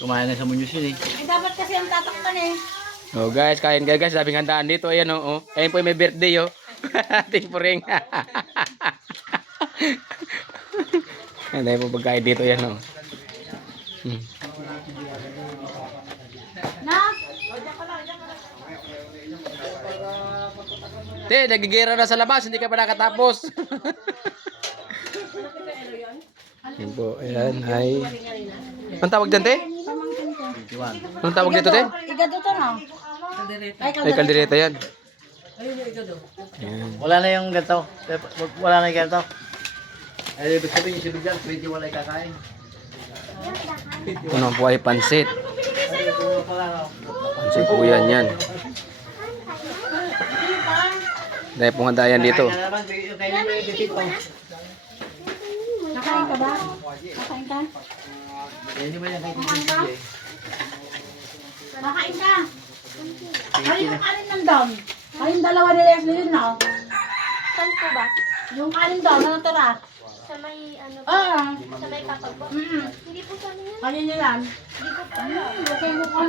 Kumain na sa munyos yun eh. Eh, dapat kasi ang tatakpan eh. Oh guys, kain kayo guys. Daming handaan dito. Ayan oh. Ayan po yung may birthday oh. Ating puring. Ayan dahil po pagkain dito. Ayan oh. Na? Te, nagigera na sa labas. Hindi ka pa nakatapos. Ayan po. Ayan ay... Anong tawag dyan te? Anong tawag dito te? Igado to no? Ay kaldereta yan. Ayan. Wala na yung ganito. Wala na yung ganito. Ay, ibig sabihin yung sibig dyan, 20 wala yung kakain. Ano po ay pansit. Pansit po yan. Dahil pong handa yan dito. Nakain ka ba? Nakain ka? Yan yung ba yung kay Nakain ka? Ay, yung kanin nandun. Kayong dalawa ni Leslie yun no? Saan po ba? Yung kanin doon, ano tira? Sa may ano po? Oo. Sa may kapag po? Mm-mm. Hindi po sa amin yan. Kanin nyo yan. Hindi ko pa alam. Okay mo